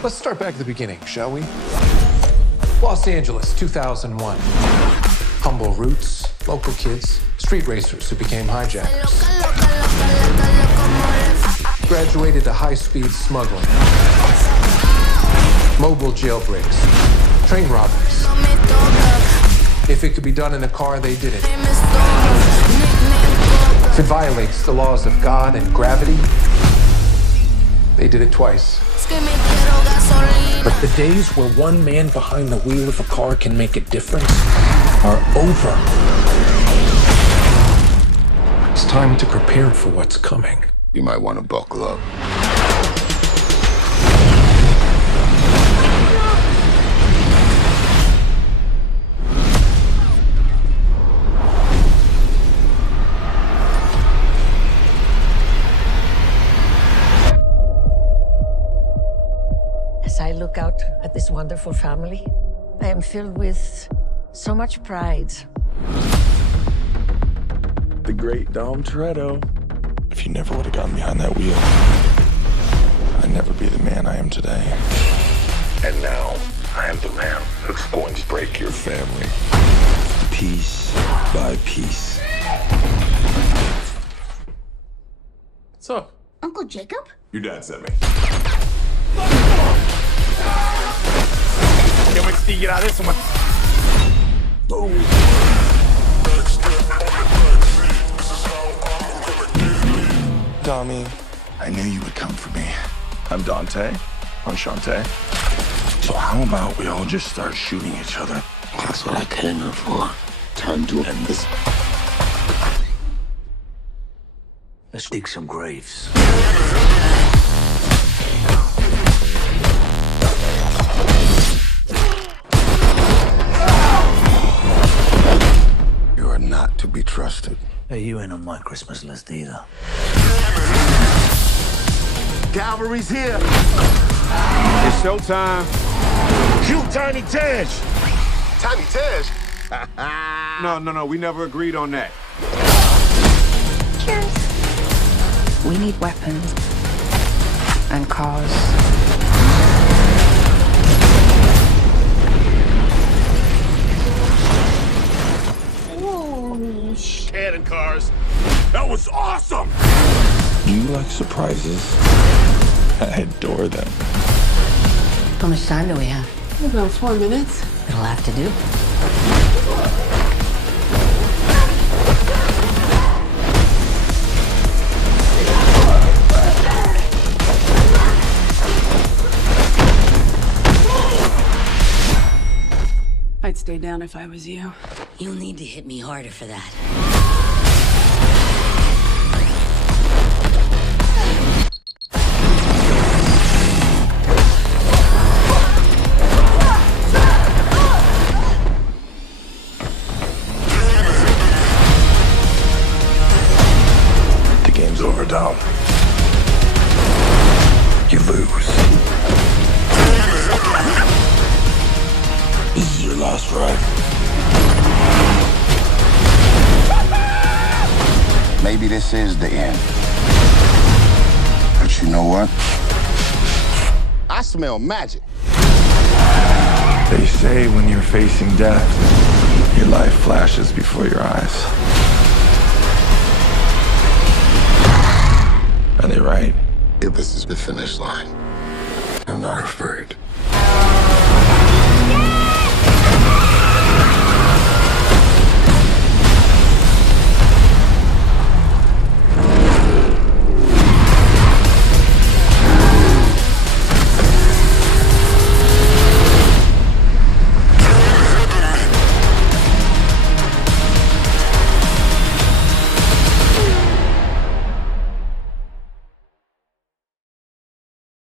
Let's start back at the beginning, shall we? Los Angeles, 2001. Humble roots, local kids, street racers who became hijackers. Graduated to high-speed smuggling. Mobile jailbreaks. Train robberies. If it could be done in a car, they did it. If it violates the laws of God and gravity, they did it twice. But the days where one man behind the wheel of a car can make a difference are over. It's time to prepare for what's coming. You might want to buckle up. As I look out at this wonderful family, I am filled with so much pride. The great Dom Toretto. If you never would have gotten behind that wheel, I'd never be the man I am today. And now, I am the man who's going to break your family. Piece by piece. What's up? Uncle Jacob? Your dad sent me. Can't wait to see you get out of this one. Tommy, I knew you would come for me. I'm Dante, Enchante. So how about we all just start shooting each other? That's what I came here for. Time to end this. Let's dig some graves. You are not to be trusted. Hey, you ain't on my Christmas list either. Cavalry's here. It's showtime. Shoot Tiny Tej. Tiny Tej? No, we never agreed on that. Cheers. We need weapons and cars. Holy sh... Cannon cars. That was awesome. You like surprises? I adore them. How much time do we have? About 4 minutes. It'll have to do. I'd stay down if I was you. You'll need to hit me harder for that. The game's over, Dom. You lose. This is your last ride. Maybe this is the end. But you know what? I smell magic. They say when you're facing death, your life flashes before your eyes. Are they right? If this is the finish line, I'm not afraid.